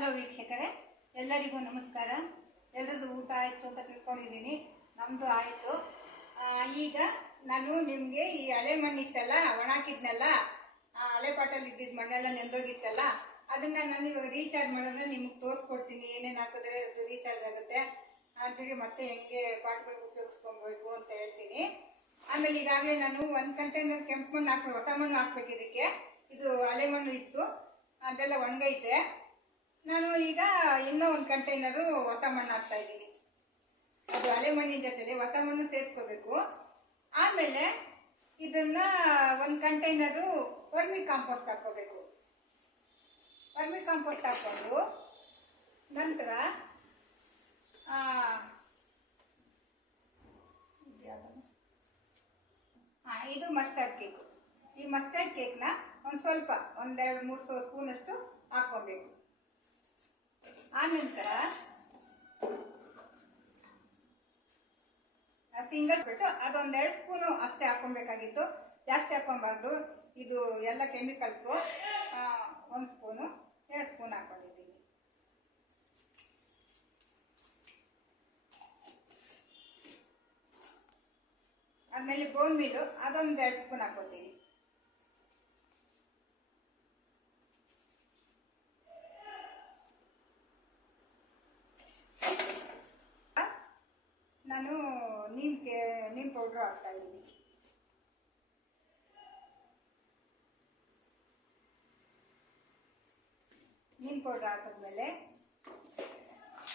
Hello ವೀಕ್ಷಕರೇ, ಎಲ್ಲರಿಗೂ ನಮಸ್ಕಾರ. ಎಲ್ಲರದು ಊಟ ಆಯಿತು ಅಂತ ತಿಳ್ಕೊಂಡಿದ್ದೀನಿ. ನಮ್ಮದು ಆಯಿತು. ಈಗ ನಾನು ನಿಮಗೆ ಈ ಹಳೆ ಮಣ್ಣಿತ್ತಲ್ಲ, ಒಣಾಕಿದ್ನಲ್ಲ, ಹಳೆ ಪಾಟಲ್ಲಿ ಇದ್ದಿದ್ದು ಮಣ್ಣೆಲ್ಲ ನೆಂದೋಗಿತ್ತಲ್ಲ, ಅದನ್ನು ನಾನು ಇವಾಗ ರೀಚಾರ್ಜ್ ಮಾಡೋದ್ರೆ ನಿಮಗೆ ತೋರಿಸ್ಕೊಡ್ತೀನಿ. ಏನೇನು ಹಾಕಿದ್ರೆ ಅದು ರೀಚಾರ್ಜ್ ಆಗುತ್ತೆ, ಅದಕ್ಕೆ ಮತ್ತೆ ಹೆಂಗೆ ಪಾಟ್ಗಳಿಗೆ ಉಪಯೋಗಿಸ್ಕೊಬೇಕು ಅಂತ ಹೇಳ್ತೀನಿ. ಆಮೇಲೆ ಈಗಾಗಲೇ ನಾನು 1 ಕಂಟೈನರ್ ಕೆಂಪು ಮಣ್ಣು ಹಾಕ್ಬೇಕು, ಹೊಸ ಮಣ್ಣು ಹಾಕ್ಬೇಕು. ಇದಕ್ಕೆ ಇದು ಹಳೆ ಮಣ್ಣು ಇತ್ತು, ಅದೆಲ್ಲ ಒಣಗೈತೆ. ನಾನು ಈಗ ಇನ್ನೂ 1 ಕಂಟೈನರು ಹೊಸ ಮಣ್ಣು ಹಾಕ್ತಾ ಇದ್ದೀನಿ. ಅದು ಹಳೆ ಮಣ್ಣಿನ ಜೊತೆಲಿ ಹೊಸ ಮಣ್ಣು ಸೇರಿಸ್ಕೋಬೇಕು. ಆಮೇಲೆ ಇದನ್ನ 1 ಕಂಟೈನರು ವರ್ಮಿ ಕಾಂಪೋಸ್ಟ್ ಹಾಕ್ಕೋಬೇಕು. ವರ್ಮಿ ಕಾಂಪೋಸ್ಟ್ ಹಾಕ್ಕೊಂಡು ನಂತರ ಇದು ಮಸ್ಟರ್ಡ್ ಕೇಕು. ಈ ಮಸ್ಟರ್ಡ್ ಕೇಕ್ನ ಒಂದು ಸ್ವಲ್ಪ 1-2-3 ಸ್ಪೂನಷ್ಟು ಹಾಕ್ಕೊಬೇಕು. ಆನಂತರ ಸಿಂಗಲ್ ಬಿಟ್ಟು ಅದೊಂದು-2 ಸ್ಪೂನು ಅಷ್ಟೇ ಹಾಕ್ಕೊಬೇಕಾಗಿತ್ತು, ಜಾಸ್ತಿ ಹಾಕ್ಕೊಬಾರ್ದು. ಇದು ಎಲ್ಲ ಕೆಮಿಕಲ್ಸು. 1 ಸ್ಪೂನು 2 ಸ್ಪೂನ್ ಹಾಕ್ಕೊಂಡಿದ್ದೀನಿ. ಆಮೇಲೆ ಬೋನ್ ಮೀಲು ಅದೊಂದು-2 ಸ್ಪೂನ್ ಹಾಕ್ಕೊತೀನಿ. ನಾನು ನೀಮ್ ಪೌಡ್ರು ಹಾಕ್ತಾ ಇದ್ದೀನಿ. ನೀಮ್ ಪೌಡ್ರ್ ಹಾಕಿದ್ಮೇಲೆ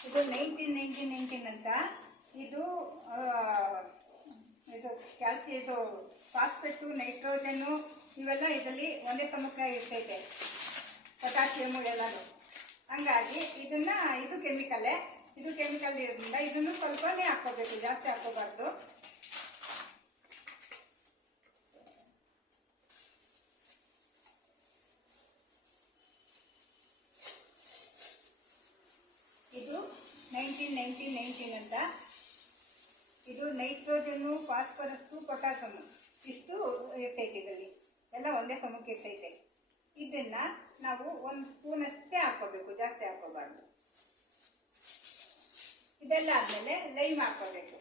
ಇದು 19 ಅಂತ ಇದು ಇದು ಫಾಸ್ಫೇಟು, ನೈಟ್ರೋಜನ್ನು ಇವೆಲ್ಲ ಇದರಲ್ಲಿ ಒಂದೇ ಸಮಕ್ಕೆ ಇರ್ತೈತೆ, ಪೊಟ್ಯಾಷಿಯಮು ಎಲ್ಲನೂ. ಹಂಗಾಗಿ ಇದು ಕೆಮಿಕಲ್ಲೇ. ಇದು ಕೆಮಿಕಲ್ ಇರೋದ್ರಿಂದ ಇದನ್ನು ಸ್ವಲ್ಪನೇ ಹಾಕ್ಕೋಬೇಕು, ಜಾಸ್ತಿ ಹಾಕ್ಕೋಬಾರ್ದು. ಇದು 19 ಅಂತ. ಇದು ನೈಟ್ರೋಜನ್ನು, ಫಾಸ್ಫರಸ್ಸು, ಪೊಟ್ಯಾಷಿಯಮು ಇಷ್ಟು ಇರ್ತೈತೆ. ಇದರಲ್ಲಿ ಎಲ್ಲ ಒಂದೇ ಸಮಕ್ಕೆ ಇರ್ತೈತೆ. ಇದನ್ನ ನಾವು 1 ಸ್ಪೂನಷ್ಟೇ ಹಾಕ್ಕೋಬೇಕು, ಜಾಸ್ತಿ ಹಾಕ್ಕೋಬಾರ್ದು. ಇದೆಲ್ಲ ಆದಮೇಲೆ ಲೈಮ್ ಹಾಕೋಬೇಕು.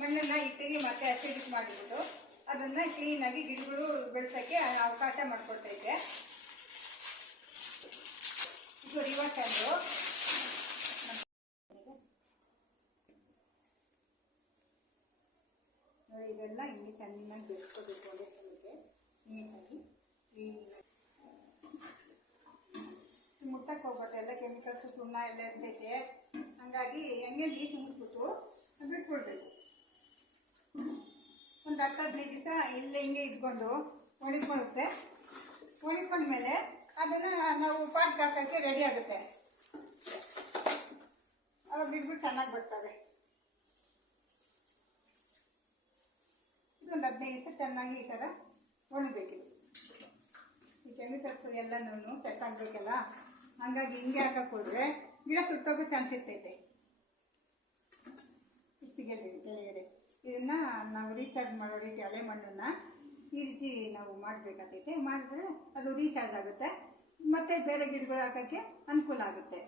ಮಣ್ಣನ್ನು ಇಟ್ಟಿಗೆ ಮತ್ತೆ ಅಸಿಡಿಕ್ ಮಾಡಿಬಿಟ್ಟು ಅದನ್ನು ಕ್ಲೀನಾಗಿ ಗಿಡಗಳು ಬೆಳೆಸೋಕ್ಕೆ ಅವಕಾಶ ಮಾಡಿಕೊಡ್ತೈತೆ. ಇದು ರಿವರ್ಸ್ ಹ್ಯಾಂಡು. ನೋಡಿ, ಇದೆಲ್ಲ ಹಿಂಗೆ ಚೆನ್ನಾಗಿ ಬೆಳೆಸ್ಕೋಬೇಕು. ಒಂದೇ ಸಮಯಕ್ಕೆ ನೀಟಾಗಿ ಮುಟ್ಟಕ್ಕೆ ಹೋಗ್ಬಾರ್ದು, ಎಲ್ಲ ಕೆಮಿಕಲ್ಸು, ಸುಣ್ಣ ಎಲ್ಲ ಇರ್ತೈತೆ. ಹಂಗಾಗಿ ಹೆಂಗೆ ನೀರು ತುಂಬಿಸ್ಬಿಟ್ಟು ಬಿಟ್ಬಿಡ್ಬೇಕು. ಒಂದು 10-15 ದಿವಸ ಇಲ್ಲೇ ಹಿಂಗೆ ಇಟ್ಕೊಂಡು ಒಣಗಿಕೊಳ್ಳುತ್ತೆ. ಒಣಗಿಕೊಂಡ್ಮೇಲೆ ಅದನ್ನು ನಾವು ಪಾಟ್ಗೆ ಹಾಕೋಕ್ಕೆ ರೆಡಿ ಆಗುತ್ತೆ. ಅವಾಗ ಬಿಟ್ಬಿಟ್ಟು ಚೆನ್ನಾಗಿ ಬರ್ತವೆ. ಇದೊಂದು 15 ದಿವಸ ಚೆನ್ನಾಗಿ ಈ ಥರ ಒಣಗಬೇಕಿದೆ. ಈ ಕೆಮಿಕಲ್ಸು ಎಲ್ಲನೂ ಸೆಟ್ ಆಗಬೇಕಲ್ಲ, ಹಂಗಾಗಿ ಹಿಂಗೆ ಹಾಕಕ್ಕೆ ಹೋದರೆ ಗಿಡ ಸುಟ್ಟೋಗೋ ಚಾನ್ಸ್ ಇರ್ತೈತೆ. ಇಷ್ಟಿಗೆ ಕೆಳಗಡೆ ಇದನ್ನು ನಾವು ರೀಚಾರ್ಜ್ ಮಾಡೋ ರೀತಿ ಹಳೆ ಮಣ್ಣನ್ನು ಈ ರೀತಿ ನಾವು ಮಾಡಬೇಕಾಗ್ತೈತೆ. ಮಾಡಿದ್ರೆ ಅದು ರೀಚಾರ್ಜ್ ಆಗುತ್ತೆ, ಮತ್ತು ಬೇರೆ ಗಿಡಗಳು ಹಾಕೋಕ್ಕೆ ಅನುಕೂಲ ಆಗುತ್ತೆ.